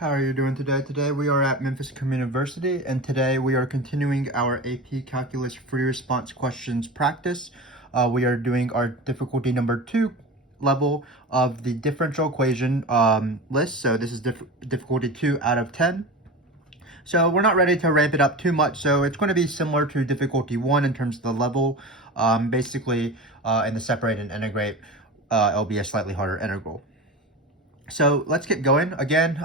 How are you doing today? Today we are at Memphis Communiversity, and today we are continuing our AP Calculus free response questions practice. We are doing our difficulty number 2 level of the differential equation list. So this is difficulty 2 out of 10. So we're not ready to ramp it up too much, so it's going to be similar to difficulty 1 in terms of the level. Basically, in the separate and integrate, it'll be a slightly harder integral. So let's get going. Again,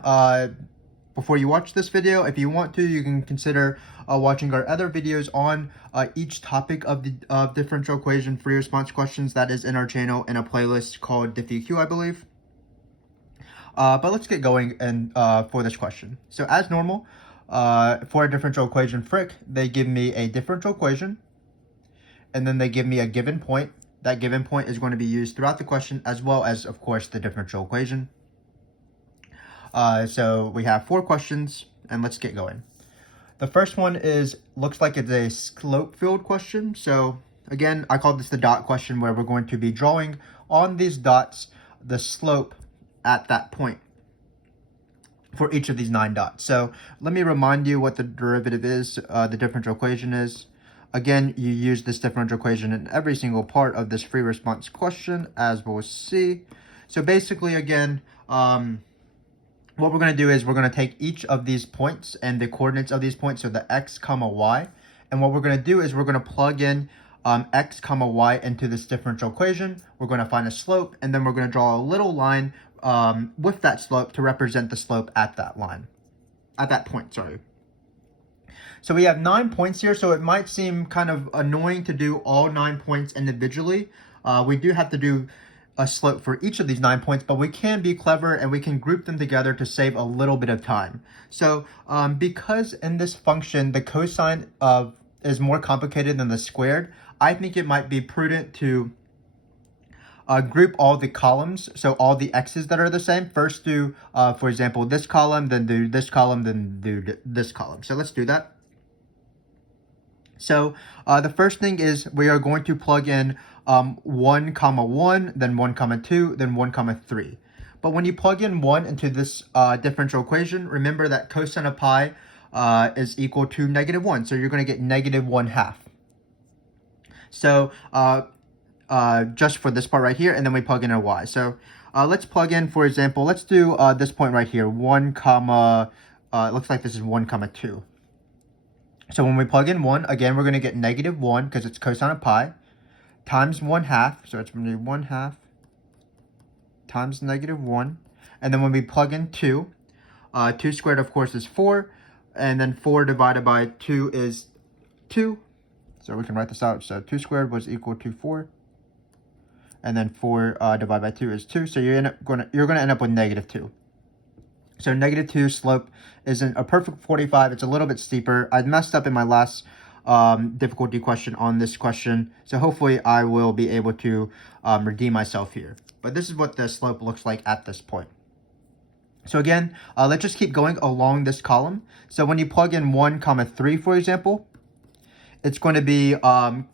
before you watch this video, if you want to, you can consider watching our other videos on each topic of the differential equation free response questions that is in our channel in a playlist called Diff EQ, I believe. But let's get going and for this question. So as normal, for a differential equation fric, they give me a differential equation, and then they give me a given point. That given point is going to be used throughout the question, as well as, of course, the differential equation. So we have 4 questions, and let's get going. The first one looks like it's a slope field question. So again, I call this the dot question, where we're going to be drawing on these dots the slope at that point for each of these 9 dots. So let me remind you what the derivative is, the differential equation is. Again, you use this differential equation in every single part of this free response question, as we'll see. So basically, again, what we're going to do is we're going to take each of these points and the coordinates of these points, so the x comma y, and what we're going to do is we're going to plug in x comma y into this differential equation. We're going to find a slope, and then we're going to draw a little line with that slope to represent the slope at that point, sorry. So we have 9 points here, so it might seem kind of annoying to do all 9 points individually. We do have to do a slope for each of these 9 points, but we can be clever and we can group them together to save a little bit of time. So because in this function the cosine is more complicated than the squared, I think it might be prudent to group all the columns, so all the x's that are the same. First do, for example, this column, then do this column, then do this column. So let's do that. So the first thing is we are going to plug in 1 comma 1, then 1 comma 2, then 1 comma 3. But when you plug in 1 into this differential equation, remember that cosine of pi is equal to -1. So you're going to get -1/2. So just for this part right here, and then we plug in a y. So let's plug in, for example, let's do this point right here, 1 comma, it looks like this is 1 comma 2. So when we plug in 1, again, we're going to get -1 because it's cosine of pi times 1/2. So it's going to be 1/2 times -1. And then when we plug in 2, 2 squared, of course, is 4. And then 4 divided by 2 is 2. So we can write this out. So 2 squared was equal to 4. And then 4 divided by 2 is 2. So you're going to end up with -2. So -2 slope isn't a perfect 45. It's a little bit steeper. I messed up in my last difficulty question on this question. So hopefully I will be able to redeem myself here. But this is what the slope looks like at this point. So again, let's just keep going along this column. So when you plug in 1 comma 3, for example, it's going to be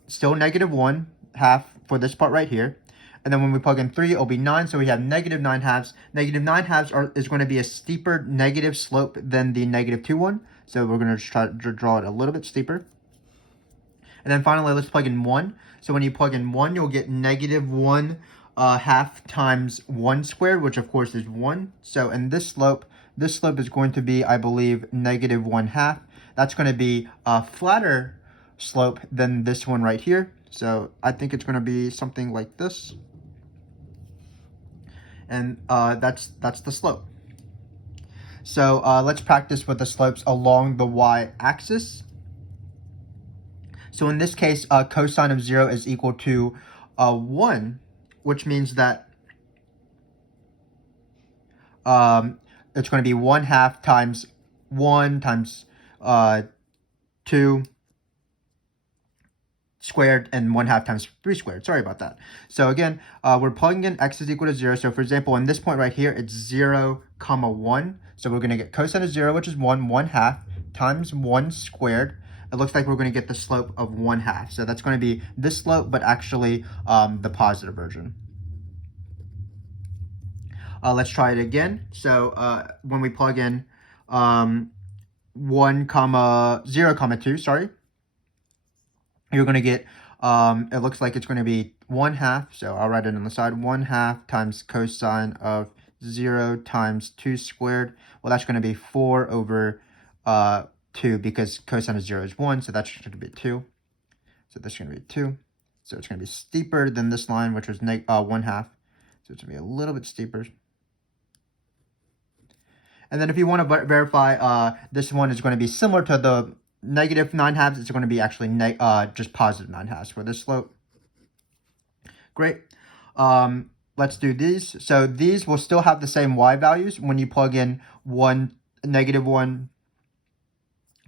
still -1/2 for this part right here. And then when we plug in 3, it'll be 9, so we have -9/2. -9/2 is going to be a steeper negative slope than the -2 one. So we're going to try to draw it a little bit steeper. And then finally, let's plug in 1. So when you plug in 1, you'll get -1/2 times 1 squared, which of course is 1. So in this slope is going to be, I believe, -1/2. That's going to be a flatter slope than this one right here. So I think it's going to be something like this. And that's the slope. So let's practice with the slopes along the y-axis. So in this case, cosine of 0 is equal to 1, which means that it's going to be 1/2 times 1 times 2 squared and 1/2 times 3 squared. Sorry about that. So again, we're plugging in x is equal to 0. So for example, in this point right here, it's 0 comma 1. So we're going to get cosine of 0, which is 1/2 times 1 squared. It looks like we're going to get the slope of 1/2. So that's going to be this slope, but actually the positive version. Let's try it again. So when we plug in 1 comma 0 comma 2, sorry, you're going to get, it looks like it's going to be 1/2. So I'll write it on the side, 1/2 times cosine of 0 times 2 squared. Well, that's going to be 4 over 2 because cosine of 0 is 1. So that's going to be 2. So this is going to be 2. So it's going to be steeper than this line, which was 1/2. So it's going to be a little bit steeper. And then if you want to verify, this one is going to be similar to the negative 9/2. It's going to be actually just positive 9/2 for this slope. Great. Let's do these. So these will still have the same y values when you plug in -1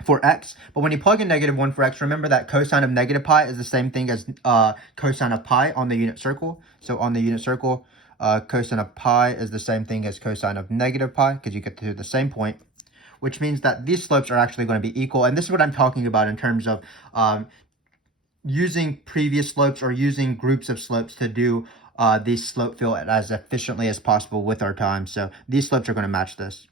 for x. But when you plug in -1 for x, remember that cosine of negative pi is the same thing as cosine of pi on the unit circle. So on the unit circle, cosine of pi is the same thing as cosine of negative pi because you get to the same point, which means that these slopes are actually going to be equal. And this is what I'm talking about in terms of using previous slopes or using groups of slopes to do these slope field as efficiently as possible with our time. So these slopes are going to match this.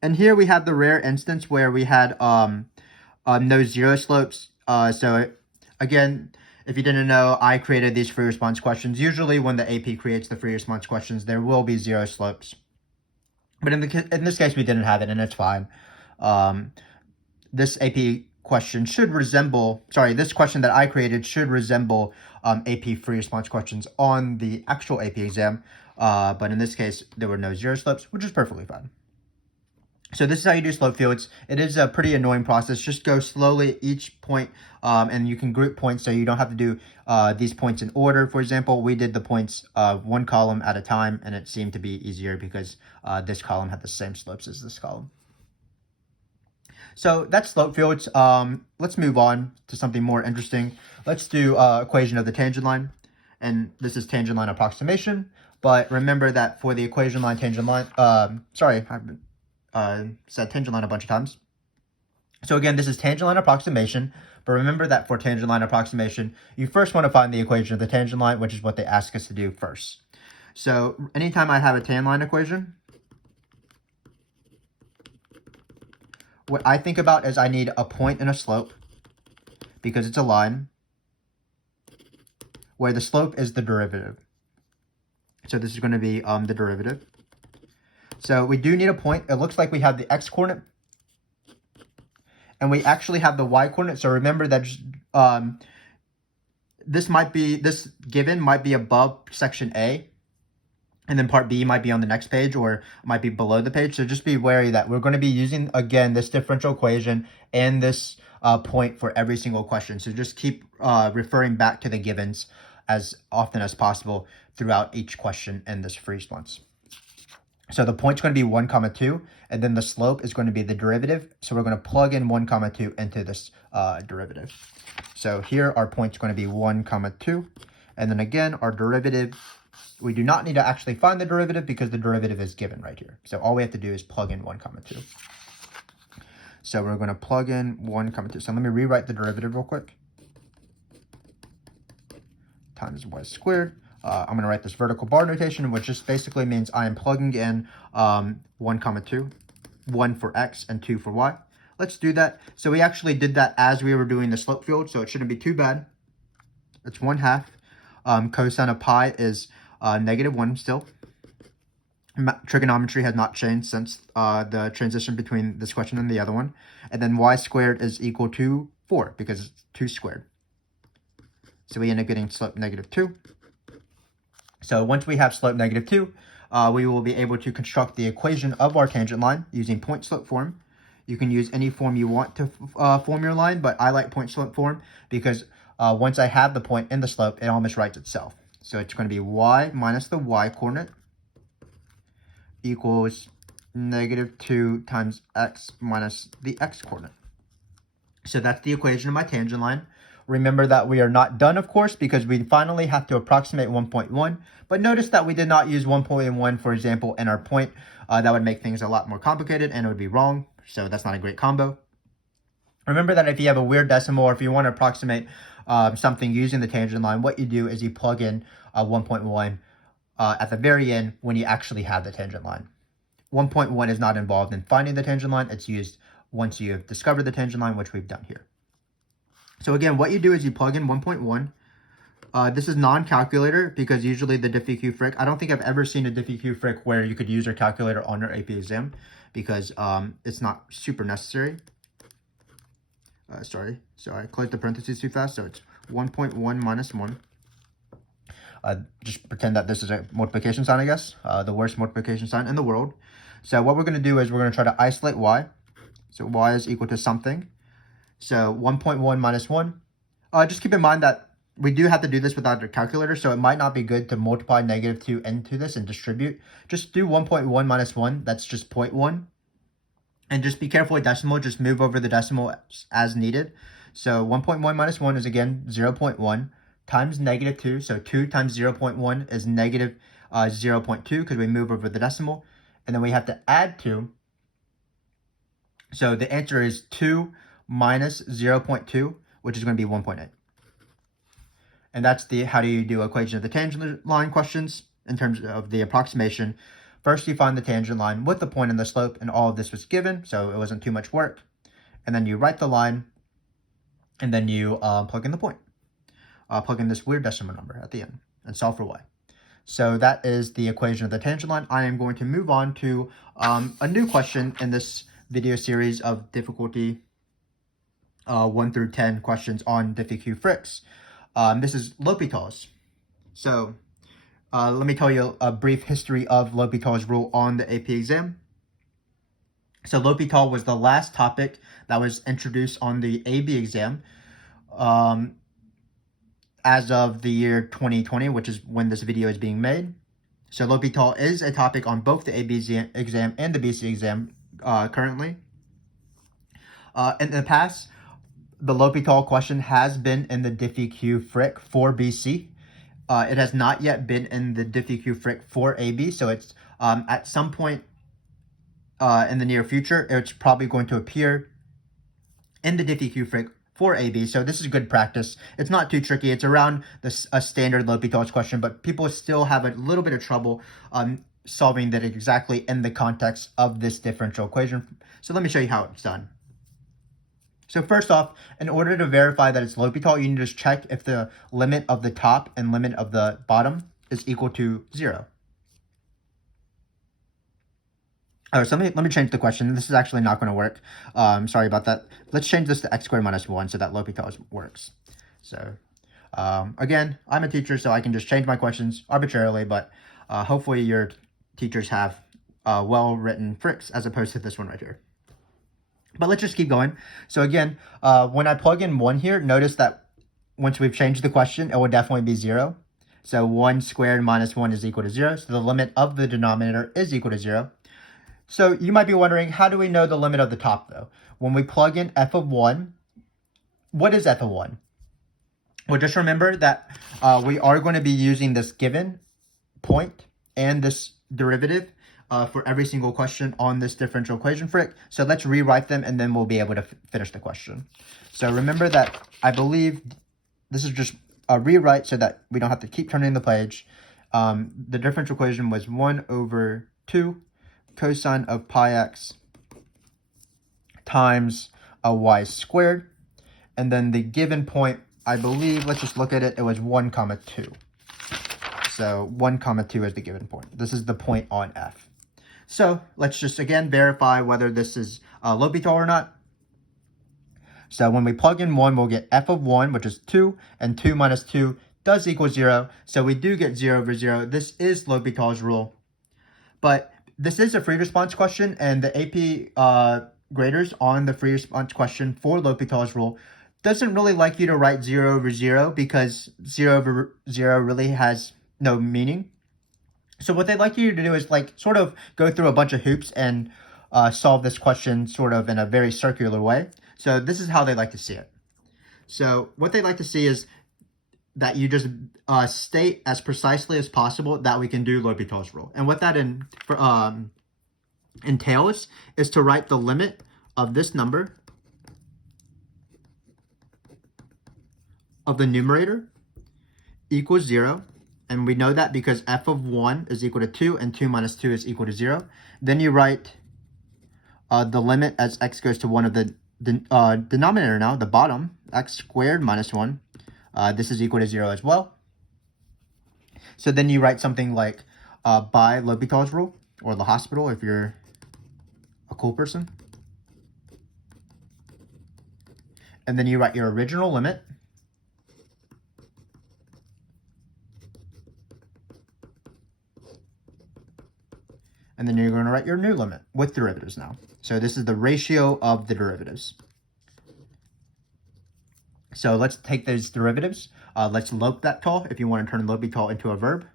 And here we have the rare instance where we had no zero slopes. So again, if you didn't know, I created these free response questions. Usually when the AP creates the free response questions, there will be zero slopes. But in this case, we didn't have it, and it's fine. This AP question should resemble, this question that I created should resemble AP free response questions on the actual AP exam. But in this case, there were no zero slopes, which is perfectly fine. So this is how you do slope fields. It is a pretty annoying process. Just go slowly at each point, and you can group points so you don't have to do these points in order. For example, we did the points one column at a time, and it seemed to be easier because this column had the same slopes as this column. So that's slope fields. Let's move on to something more interesting. Let's do equation of the tangent line. And this is tangent line approximation. But remember that for the equation line, tangent line, said tangent line a bunch of times. So again, this is tangent line approximation, but remember that for tangent line approximation, you first want to find the equation of the tangent line, which is what they ask us to do first. So anytime I have a tan line equation, what I think about is I need a point and a slope because it's a line where the slope is the derivative. So this is going to be the derivative. So we do need a point. It looks like we have the x-coordinate, and we actually have the y-coordinate. So remember that this given might be above section A, and then part B might be on the next page or might be below the page. So just be wary that we're going to be using, again, this differential equation and this point for every single question. So just keep referring back to the givens as often as possible throughout each question in this free response. So the point's going to be 1, 2, and then the slope is going to be the derivative. So we're going to plug in 1, 2 into this derivative. So here our point's going to be 1, 2, and then again our derivative. We do not need to actually find the derivative because the derivative is given right here. So all we have to do is plug in 1, 2. So we're going to plug in 1, 2. So let me rewrite the derivative real quick. Times y squared. I'm going to write this vertical bar notation, which just basically means I am plugging in 1, 2, 1 for x and 2 for y. Let's do that. So we actually did that as we were doing the slope field, so it shouldn't be too bad. It's 1/2. Cosine of pi is -1 still. Trigonometry has not changed since the transition between this question and the other one. And then y squared is equal to 4 because it's 2 squared. So we end up getting slope -2. So once we have slope -2, we will be able to construct the equation of our tangent line using point slope form. You can use any form you want to form your line, but I like point slope form because once I have the point and the slope, it almost writes itself. So it's going to be y minus the y coordinate equals -2 times x minus the x coordinate. So that's the equation of my tangent line. Remember that we are not done, of course, because we finally have to approximate 1.1. But notice that we did not use 1.1, for example, in our point. That would make things a lot more complicated, and it would be wrong. So that's not a great combo. Remember that if you have a weird decimal, or if you want to approximate something using the tangent line, what you do is you plug in 1.1 at the very end when you actually have the tangent line. 1.1 is not involved in finding the tangent line. It's used once you have discovered the tangent line, which we've done here. So again, what you do is you plug in 1.1. This is non-calculator because usually the Diff EQ FRQ, I don't think I've ever seen a Diff EQ FRQ where you could use your calculator on your AP exam because it's not super necessary. Sorry, so I closed the parentheses too fast, so it's 1.1 minus 1. Just pretend that this is a multiplication sign, I guess, the worst multiplication sign in the world. So what we're going to do is we're going to try to isolate y. So y is equal to something. So 1.1 minus 1. Just keep in mind that we do have to do this without a calculator, so it might not be good to multiply -2 into this and distribute. Just do 1.1 minus 1. That's just 0.1. And just be careful with decimal. Just move over the decimal as needed. So 1.1 minus 1 is, again, 0.1 times -2. So 2 times 0.1 is negative 0.2 because we move over the decimal. And then we have to add 2. So the answer is 2 minus 0.2, which is going to be 1.8. And that's the how do you do equation of the tangent line questions in terms of the approximation. First, you find the tangent line with the point and the slope, and all of this was given, so it wasn't too much work. And then you write the line, and then you plug in the point. Plug in this weird decimal number at the end, and solve for y. So that is the equation of the tangent line. I am going to move on to a new question in this video series of difficulty 1 through 10 questions on Diff EQ FRQs. This is L'Hopital's. So let me tell you a brief history of L'Hopital's rule on the AP exam. So L'Hopital was the last topic that was introduced on the AB exam as of the year 2020, which is when this video is being made. So L'Hopital is a topic on both the AB exam and the BC exam currently. In the past, the L'Hopital question has been in the Diff EQ FRQ for BC. It has not yet been in the Diff EQ FRQ for AB, so it's at some point in the near future, it's probably going to appear in the Diff EQ FRQ for AB, so this is good practice. It's not too tricky. It's around a standard L'Hopital's question, but people still have a little bit of trouble solving that exactly in the context of this differential equation. So let me show you how it's done. So first off, in order to verify that it's L'Hopital, you need to just check if the limit of the top and limit of the bottom is equal to 0. Oh, so let me change the question. This is actually not going to work. Sorry about that. Let's change this to x squared minus 1 so that L'Hopital works. So again, I'm a teacher, so I can just change my questions arbitrarily, but hopefully your teachers have well-written FRQs as opposed to this one right here. But let's just keep going. So again, when I plug in 1 here, notice that once we've changed the question, it will definitely be 0. So 1 squared minus 1 is equal to 0. So the limit of the denominator is equal to 0. So you might be wondering, how do we know the limit of the top, though? When we plug in f of 1, what is f of 1? Well, just remember that we are going to be using this given point and this derivative for every single question on this differential equation FRQ. So let's rewrite them, and then we'll be able to finish the question. So remember that I believe this is just a rewrite so that we don't have to keep turning the page. The differential equation was 1 over 2 cosine of pi x times a y squared. And then the given point, I believe, let's just look at it, it was 1 comma 2. So 1 comma 2 is the given point. This is the point on f. So let's just again verify whether this is L'Hopital or not. So when we plug in 1, we'll get f of 1, which is 2, and 2 minus 2 does equal 0. So we do get 0 over 0. This is L'Hopital's rule. But this is a free response question, and the AP graders on the free response question for L'Hopital's rule doesn't really like you to write 0 over 0 because 0 over 0 really has no meaning. So what they'd like you to do is sort of go through a bunch of hoops and solve this question sort of in a very circular way. So this is how they like to see it. So what they'd like to see is that you just state as precisely as possible that we can do L'Hopital's rule. And what that entails is to write the limit of this number of the numerator equals 0, And we know that because f of 1 is equal to 2 and 2 minus 2 is equal to 0. Then you write the limit as x goes to 1 of the denominator now, the bottom, x squared minus 1. This is equal to 0 as well. So then you write something like by L'Hopital's rule, or the hospital if you're a cool person. And then you write your original limit. And then you're going to write your new limit with derivatives now. So this is the ratio of the derivatives. So let's take those derivatives. Let's L'Hopital if you want to turn L'Hopital into a verb.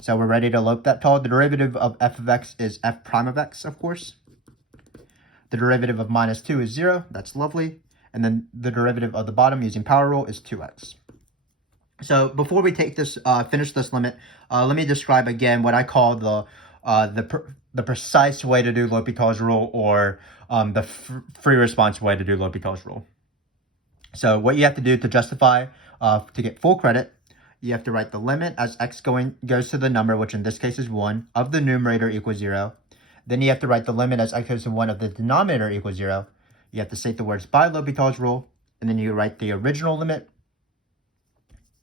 So we're ready to L'Hopital. The derivative of f of x is f prime of x, of course. The derivative of minus 2 is 0. That's lovely. And then the derivative of the bottom using power rule is 2x. So before we take this, finish this limit, let me describe again what I call the precise way to do L'Hopital's rule, or the free response way to do L'Hopital's rule. So what you have to do to justify, to get full credit, you have to write the limit as x goes to the number, which in this case is 1, of the numerator equals 0. Then you have to write the limit as x goes to 1 of the denominator equals 0. You have to state the words by L'Hopital's rule, and then you write the original limit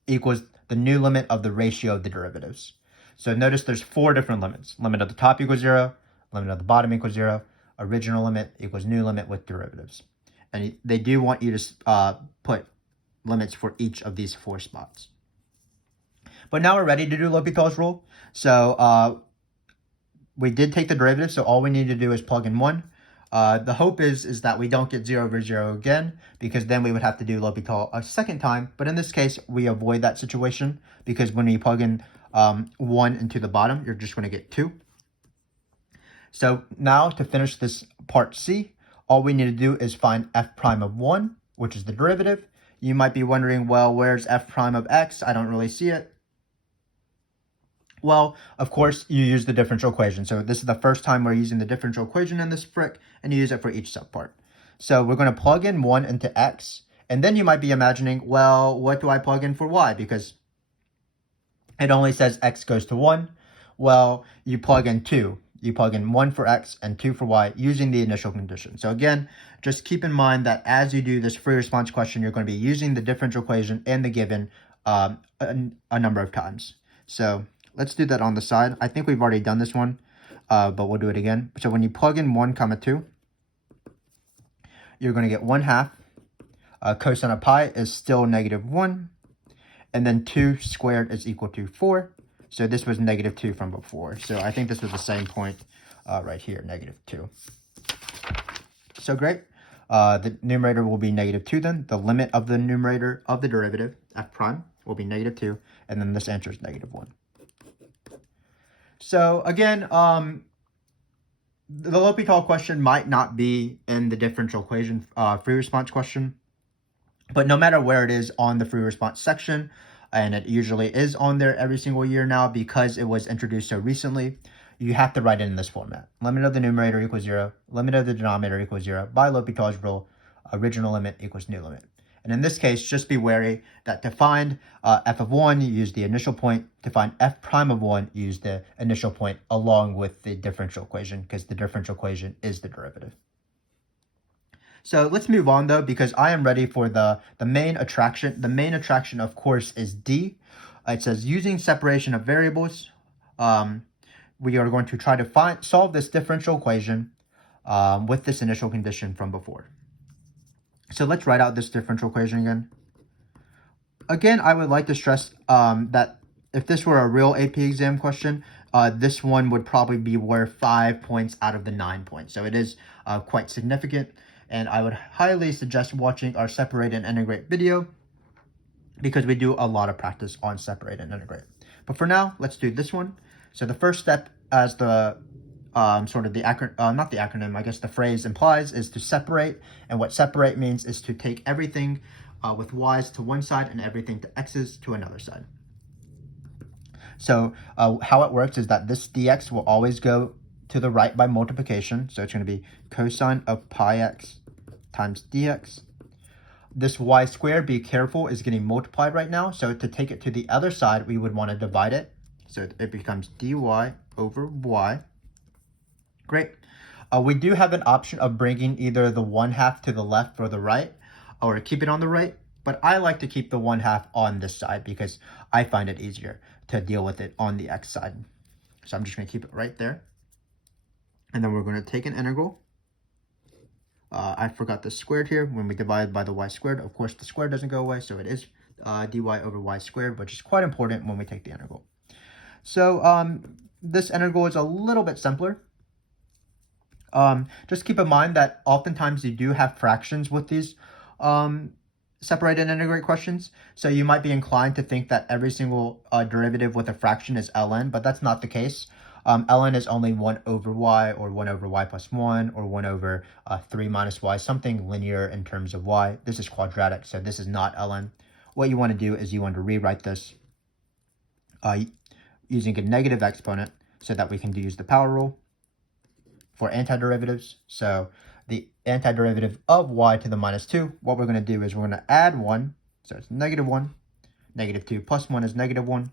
equals the new limit of the ratio of the derivatives. So notice there's 4 different limits. Limit of the top equals 0, limit of the bottom equals 0, original limit equals new limit with derivatives. And they do want you to put limits for each of these 4 spots. But now we're ready to do L'Hopital's rule. So we did take the derivative, so all we need to do is plug in 1. The hope is that we don't get 0 over 0 again, because then we would have to do L'Hopital a second time. But in this case, we avoid that situation, because when you plug in 1 into the bottom, you're just going to get 2. So now to finish this part C, all we need to do is find f prime of 1, which is the derivative. You might be wondering, well, where's f prime of x? I don't really see it. Well, of course, you use the differential equation. So this is the first time we're using the differential equation in this frick, and you use it for each subpart. So we're going to plug in 1 into x, and then you might be imagining, well, what do I plug in for y? Because it only says x goes to 1. Well, you plug in 2. You plug in 1 for x and 2 for y using the initial condition. So again, just keep in mind that as you do this free response question, you're going to be using the differential equation and the given a number of times. So let's do that on the side. I think we've already done this one, but we'll do it again. So when you plug in 1 comma 2, you're going to get 1/2. Cosine of pi is still -1. And then 2 squared is equal to 4. So this was -2 from before. So I think this was the same point right here, -2. So great. The numerator will be -2 then. The limit of the numerator of the derivative, f prime, will be -2. And then this answer is -1. So again, the L'Hopital question might not be in the differential equation free response question. But no matter where it is on the free response section, and it usually is on there every single year now because it was introduced so recently, you have to write it in this format. Limit of the numerator equals 0, limit of the denominator equals 0, by L'Hopital's rule, original limit equals new limit. And in this case, just be wary that to find f of 1, you use the initial point. To find f prime of 1, you use the initial point along with the differential equation, because the differential equation is the derivative. So let's move on though, because I am ready for the main attraction. The main attraction, of course, is D. It says using separation of variables, we are going to try to solve this differential equation with this initial condition from before. So let's write out this differential equation again. Again, I would like to stress that if this were a real AP exam question, this one would probably be worth 5 points out of the 9 points. So it is quite significant. And I would highly suggest watching our separate and integrate video, because we do a lot of practice on separate and integrate. But for now, let's do this one. So the first step, as the sort of the not the acronym, I guess the phrase implies, is to separate. And what separate means is to take everything with y's to one side and everything to x's to another side. So how it works is that this dx will always go to the right by multiplication. So it's going to be cosine of pi x times dx. This y squared, be careful, is getting multiplied right now. So to take it to the other side, we would want to divide it. So it becomes dy over y. Great. We do have an option of bringing either the 1/2 to the left or the right, or keep it on the right, but I like to keep the 1/2 on this side because I find it easier to deal with it on the x side. So I'm just going to keep it right there. And then we're going to take an integral. I forgot the squared here. When we divide by the y squared, of course, the square doesn't go away, so it is dy over y squared, which is quite important when we take the integral. So this integral is a little bit simpler. Just keep in mind that oftentimes you do have fractions with these separate and integrate questions. So you might be inclined to think that every single derivative with a fraction is ln, but that's not the case. Ln is only 1 over y, or 1 over y plus 1, or 1 over 3 minus y, something linear in terms of y. This is quadratic, so this is not ln. What you want to do is you want to rewrite this using a negative exponent so that we can use the power rule for antiderivatives. So the antiderivative of y to the minus 2, what we're going to do is we're going to add 1. So it's negative 1. Negative 2 plus 1 is negative 1.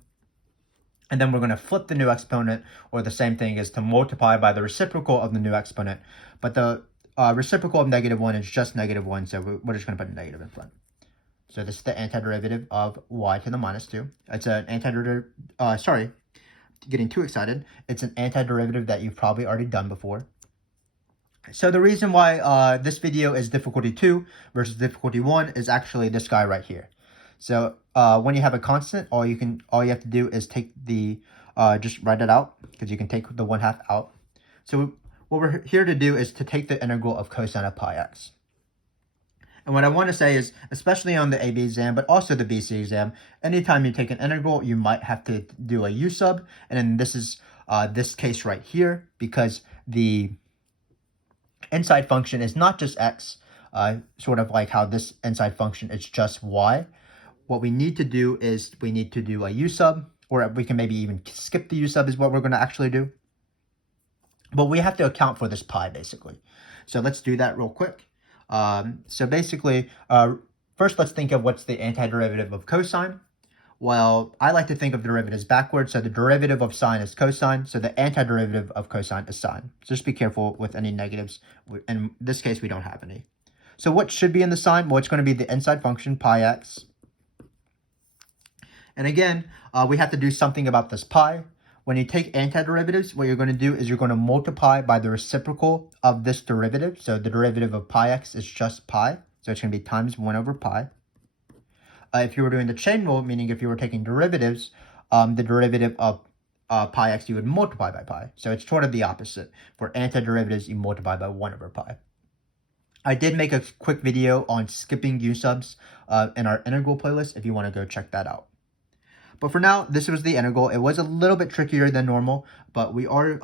And then we're going to flip the new exponent, or the same thing is to multiply by the reciprocal of the new exponent. But the reciprocal of negative 1 is just negative 1, so we're just going to put a negative in front. So this is the antiderivative of y to the minus 2. It's an antiderivative, sorry, getting too excited. It's an antiderivative that you've probably already done before. So the reason why this video is difficulty 2 versus difficulty 1 is actually this guy right here. So when you have a constant, all you have to do is take the just write it out, because you can take the 1/2 out. So what we're here to do is to take the integral of cosine of pi x. And what I want to say is, especially on the AB exam, but also the BC exam, anytime you take an integral, you might have to do a u sub. And then this is this case right here, because the inside function is not just x, sort of like how this inside function is just y. What we need to do is we need to do a u sub, or we can maybe even skip the u sub is what we're going to actually do. But we have to account for this pi, basically. So let's do that real quick. So basically, first let's think of what's the antiderivative of cosine. Well, I like to think of derivatives backwards. So the derivative of sine is cosine. So the antiderivative of cosine is sine. So just be careful with any negatives. In this case, we don't have any. So what should be in the sine? Well, it's going to be the inside function, pi x. And again, we have to do something about this pi. When you take antiderivatives, what you're going to do is you're going to multiply by the reciprocal of this derivative. So the derivative of pi x is just pi. So it's going to be times 1 over pi. If you were doing the chain rule, meaning if you were taking derivatives, the derivative of pi x, you would multiply by pi. So it's sort of the opposite. For antiderivatives, you multiply by 1 over pi. I did make a quick video on skipping u subs in our integral playlist if you want to go check that out. But for now, this was the integral. It was a little bit trickier than normal, but we are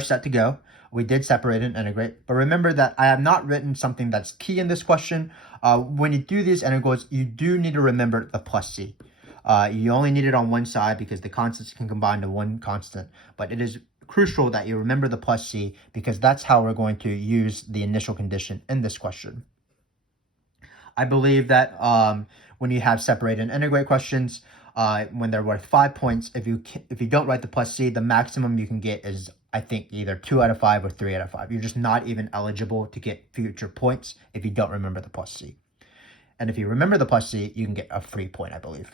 set to go. We did separate and integrate. But remember that I have not written something that's key in this question. When you do these integrals, you do need to remember the plus c. You only need it on one side because the constants can combine to one constant. But it is crucial that you remember the plus c, because that's how we're going to use the initial condition in this question. I believe that when you have separate and integrate questions, when they're worth 5 points, if you don't write the plus c, the maximum you can get is, I think, either 2 out of 5 or 3 out of 5. You're just not even eligible to get future points if you don't remember the plus c. And if you remember the plus c, you can get a free point, I believe.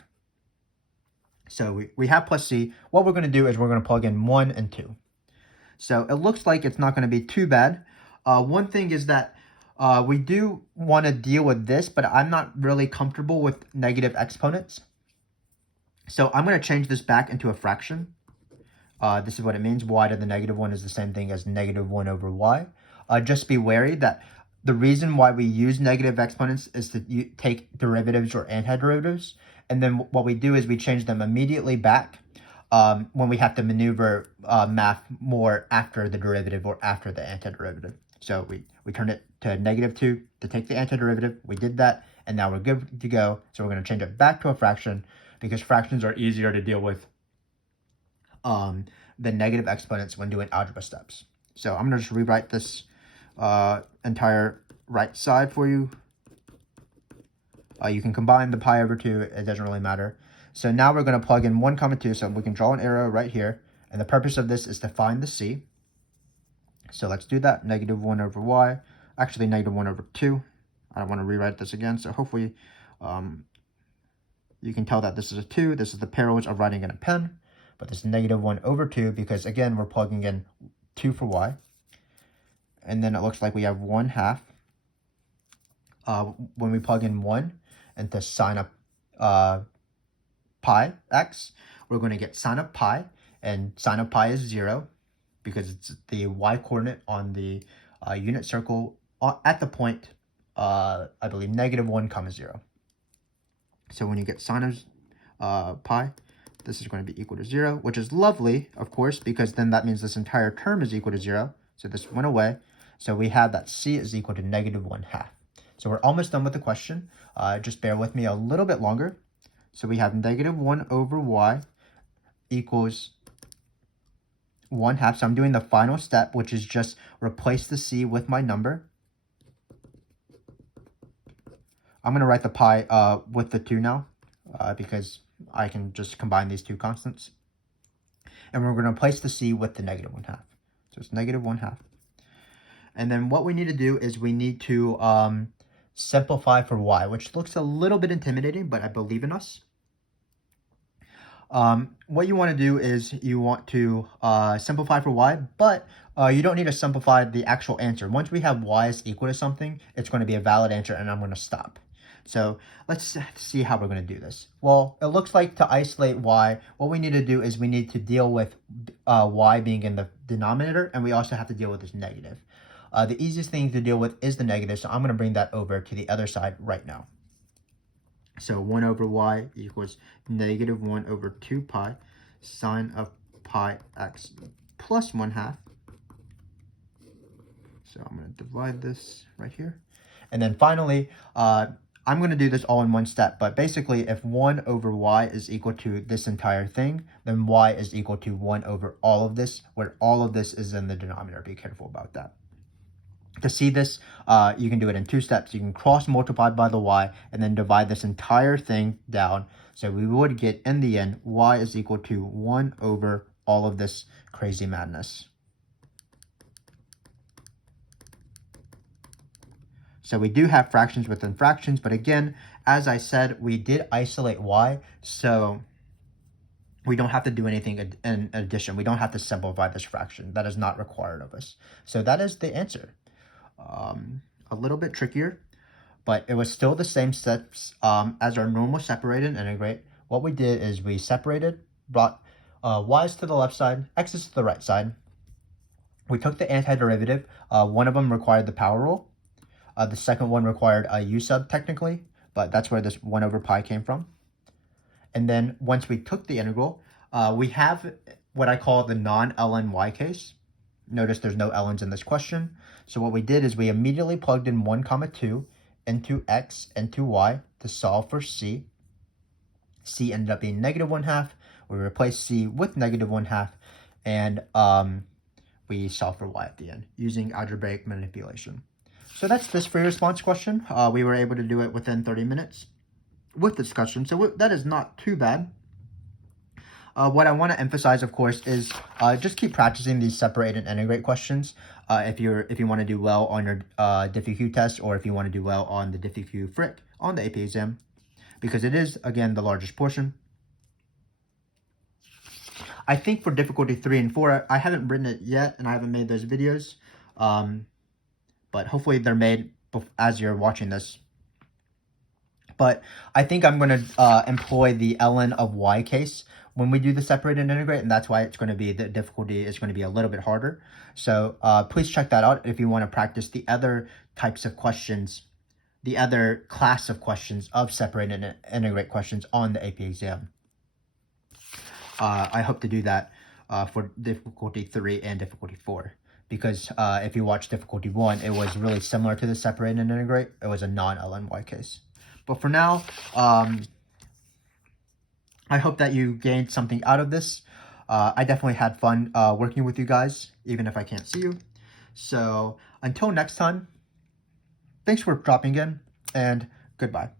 So we have plus c. What we're going to do is we're going to plug in 1 and 2. So it looks like it's not going to be too bad. One thing is that we do want to deal with this, but I'm not really comfortable with negative exponents. So I'm going to change this back into a fraction. This is what it means. Y to the negative 1 is the same thing as negative 1 over y. Just be wary that the reason why we use negative exponents is to take derivatives or antiderivatives. And then what we do is we change them immediately back when we have to maneuver math more after the derivative or after the antiderivative. So we turn it to negative 2 to take the antiderivative. We did that, and now we're good to go. So we're going to change it back to a fraction, because fractions are easier to deal with than negative exponents when doing algebra steps. So I'm going to just rewrite this entire right side for you. You can combine the pi over 2. It doesn't really matter. So now we're going to plug in 1 comma 2, so we can draw an arrow right here. And the purpose of this is to find the c. So let's do that. Negative 1 over y. Actually, negative 1 over 2. I don't want to rewrite this again, so hopefully you can tell that this is a 2. This is the perils of writing in a pen. But this is negative 1 over 2 because, again, we're plugging in 2 for y. And then it looks like we have 1/2. When we plug in 1 into sine of pi x, we're going to get sine of pi. And sine of pi is 0 because it's the y-coordinate on the unit circle at the point, I believe, negative 1 comma 0. So when you get sine of pi, this is going to be equal to 0, which is lovely, of course, because then that means this entire term is equal to 0. So this went away. So we have that c is equal to negative 1/2. So we're almost done with the question. Just bear with me a little bit longer. So we have negative 1 over y equals 1/2. So I'm doing the final step, which is just replace the c with my number. I'm going to write the pi with the 2 now because I can just combine these two constants. And we're going to replace the c with the negative 1/2. So it's negative 1/2. And then what we need to do is we need to simplify for y, which looks a little bit intimidating, but I believe in us. What you want to do is you want to simplify for y, but you don't need to simplify the actual answer. Once we have y is equal to something, it's going to be a valid answer, and I'm going to stop. So let's see how we're going to do this. Well, it looks like to isolate y, what we need to do is we need to deal with y being in the denominator, and we also have to deal with this negative. The easiest thing to deal with is the negative, so I'm going to bring that over to the other side right now. So 1 over y equals negative 1 over 2 pi sine of pi x plus 1/2. So I'm going to divide this right here. And then finally, I'm going to do this all in one step, but basically if 1 over y is equal to this entire thing, then y is equal to 1 over all of this, where all of this is in the denominator. Be careful about that. To see this, you can do it in 2 steps. You can cross multiply by the y and then divide this entire thing down. So we would get, in the end, y is equal to 1 over all of this crazy madness. So we do have fractions within fractions, but again, as I said, we did isolate y, so we don't have to do anything in addition. We don't have to simplify this fraction. That is not required of us. So that is the answer. A little bit trickier, but it was still the same steps as our normal separate and integrate. What we did is we separated, brought y's to the left side, x's to the right side. We took the antiderivative. One of them required the power rule. The second one required a u sub technically, but that's where this 1 over pi came from. And then once we took the integral, we have what I call the non-ln y case. Notice there's no ln's in this question. So what we did is we immediately plugged in 1 comma 2 into x into y to solve for c. C ended up being negative 1/2. We replaced c with negative 1/2, and we solved for y at the end using algebraic manipulation. So that's this for your response question. We were able to do it within 30 minutes with discussion, so that is not too bad. What I want to emphasize, of course, is just keep practicing these separate and integrate questions if you want to do well on your Diff EQ test, or if you want to do well on the Diff EQ FRQ on the AP exam, because it is, again, the largest portion. I think for difficulty 3 and 4, I haven't written it yet, and I haven't made those videos, but hopefully they're made as you're watching this. But I think I'm going to employ the ln of y case when we do the separate and integrate, and that's why it's going to be, the difficulty is going to be a little bit harder. So please check that out if you want to practice the other types of questions, the other class of questions of separate and integrate questions on the AP exam. I hope to do that for difficulty 3 and difficulty 4. Because if you watch difficulty 1, it was really similar to the separate and integrate. It was a non-ln y case. But for now, I hope that you gained something out of this. I definitely had fun working with you guys, even if I can't see you. So until next time, thanks for dropping in, and goodbye.